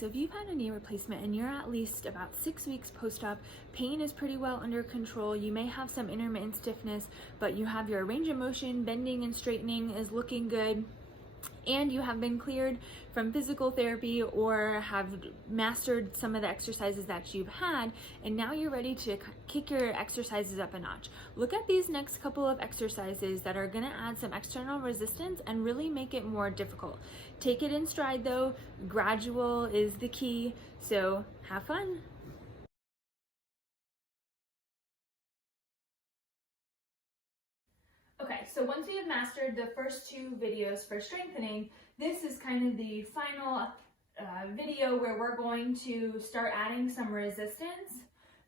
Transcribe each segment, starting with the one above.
so if you've had a knee replacement and you're at least about 6 weeks post-op, pain is pretty well under control. You may have some intermittent stiffness, but you have your range of motion, bending and straightening is looking good, and you have been cleared from physical therapy or have mastered some of the exercises that you've had, and now you're ready to kick your exercises up a notch. Look at these next couple of exercises that are going to add some external resistance and really make it more difficult. Take it in stride though, gradual is the key, so have fun. Okay, so once we have mastered the first 2 videos for strengthening, this is kind of the final video where we're going to start adding some resistance.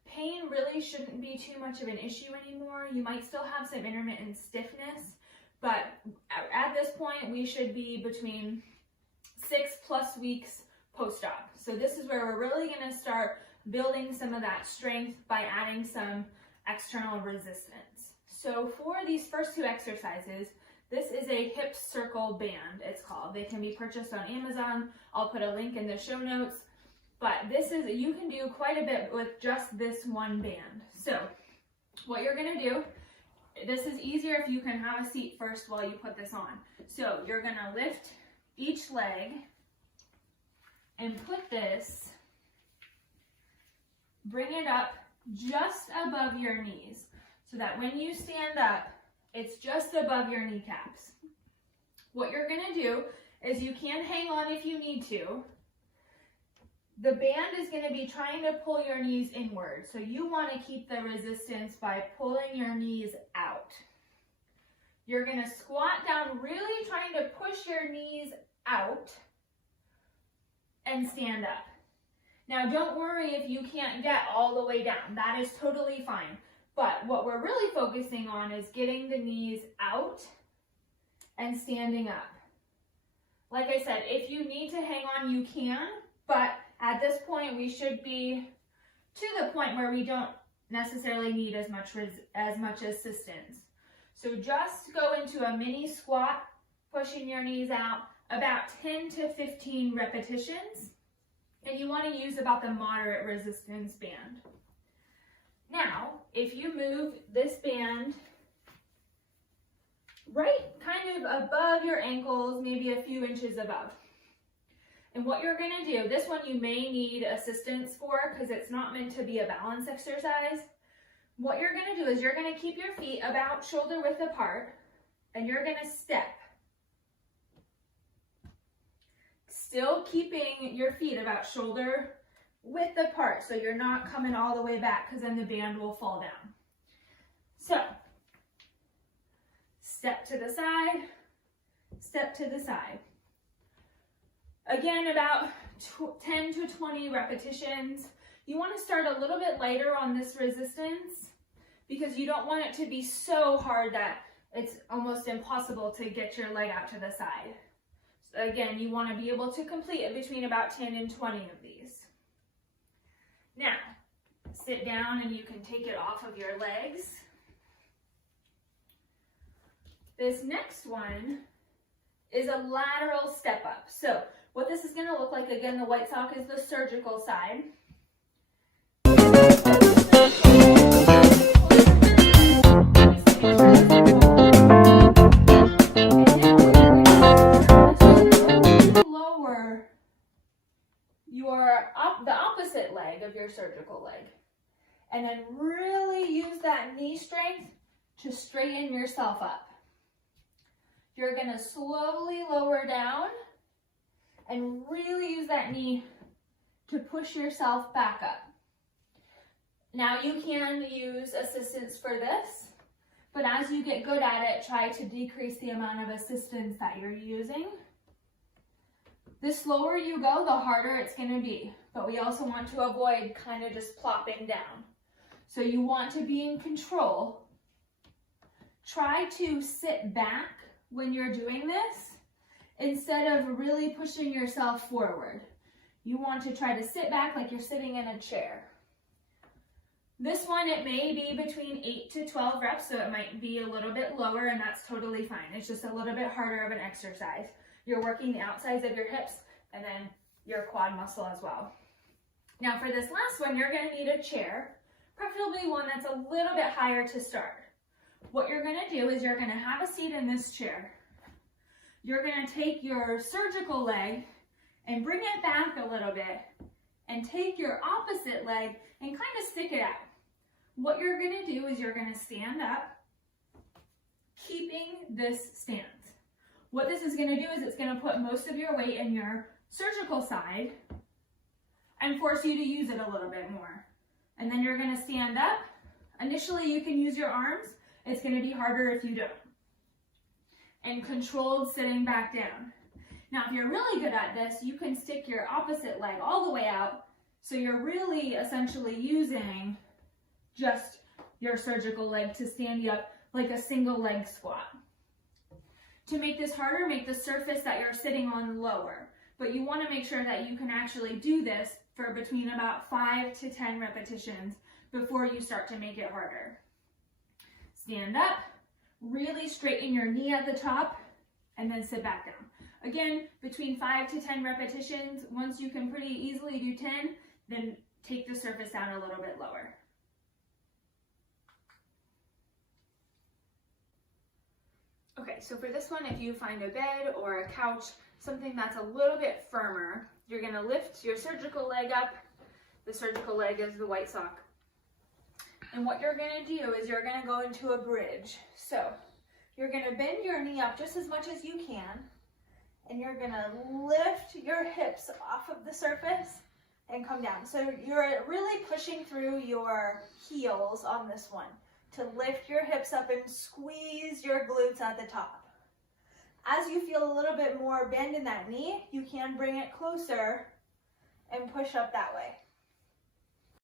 Pain really shouldn't be too much of an issue anymore. You might still have some intermittent stiffness, but at this point we should be between 6+ weeks post-op. So this is where we're really going to start building some of that strength by adding some external resistance. So for these first 2 exercises, this is a hip circle band, it's called. They can be purchased on Amazon. I'll put a link in the show notes. But you can do quite a bit with just this one band. So what you're gonna do, this is easier if you can have a seat first while you put this on. So you're gonna lift each leg and put this, bring it up just above your knees, so that when you stand up, it's just above your kneecaps. What you're gonna do is you can hang on if you need to. The band is gonna be trying to pull your knees inward, so you wanna keep the resistance by pulling your knees out. You're gonna squat down, really trying to push your knees out and stand up. Now don't worry if you can't get all the way down, that is totally fine. But what we're really focusing on is getting the knees out and standing up. Like I said, if you need to hang on, you can, but at this point, we should be to the point where we don't necessarily need as much assistance. So just go into a mini squat, pushing your knees out, about 10 to 15 repetitions, and you want to use about the moderate resistance band. Now, if you move this band right kind of above your ankles, maybe a few inches above. And what you're gonna do, this one you may need assistance for because it's not meant to be a balance exercise. What you're gonna do is you're gonna keep your feet about shoulder width apart and you're gonna step. Still keeping your feet about shoulder width apart so you're not coming all the way back because then the band will fall down. So, step to the side, step to the side. Again, about 10 to 20 repetitions. You want to start a little bit lighter on this resistance because you don't want it to be so hard that it's almost impossible to get your leg out to the side. So again, you want to be able to complete it between about 10 and 20 of these. Now, sit down and you can take it off of your legs. This next one is a lateral step up. So what this is going to look like, again, the white sock is the surgical side. Lower the opposite leg of your surgical leg. And then really use that knee strength to straighten yourself up. You're going to slowly lower down and really use that knee to push yourself back up. Now you can use assistance for this, but as you get good at it, try to decrease the amount of assistance that you're using. The slower you go, the harder it's going to be, but we also want to avoid kind of just plopping down. So you want to be in control. Try to sit back when you're doing this instead of really pushing yourself forward. You want to try to sit back like you're sitting in a chair. This one, it may be between 8 to 12 reps, so it might be a little bit lower, and that's totally fine. It's just a little bit harder of an exercise. You're working the outsides of your hips and then your quad muscle as well. Now for this last one, you're going to need a chair, preferably one that's a little bit higher to start. What you're going to do is you're going to have a seat in this chair. You're going to take your surgical leg and bring it back a little bit and take your opposite leg and kind of stick it out. What you're going to do is you're going to stand up, keeping this stance. What this is going to do is it's going to put most of your weight in your surgical side and force you to use it a little bit more. And then you're going to stand up. Initially, you can use your arms. It's going to be harder if you don't. And controlled sitting back down. Now, if you're really good at this, you can stick your opposite leg all the way out. So you're really essentially using just your surgical leg to stand you up like a single leg squat. To make this harder, make the surface that you're sitting on lower. But you want to make sure that you can actually do this for between about 5 to 10 repetitions before you start to make it harder. Stand up, really straighten your knee at the top, and then sit back down. Again, between 5 to 10 repetitions. Once you can pretty easily do 10, then take the surface down a little bit lower. Okay, so for this one, if you find a bed or a couch, something that's a little bit firmer, you're going to lift your surgical leg up. The surgical leg is the white sock. And what you're going to do is you're going to go into a bridge. So you're going to bend your knee up just as much as you can, and you're going to lift your hips off of the surface and come down. So you're really pushing through your heels on this one to lift your hips up and squeeze your glutes at the top. As you feel a little bit more bend in that knee, you can bring it closer and push up that way.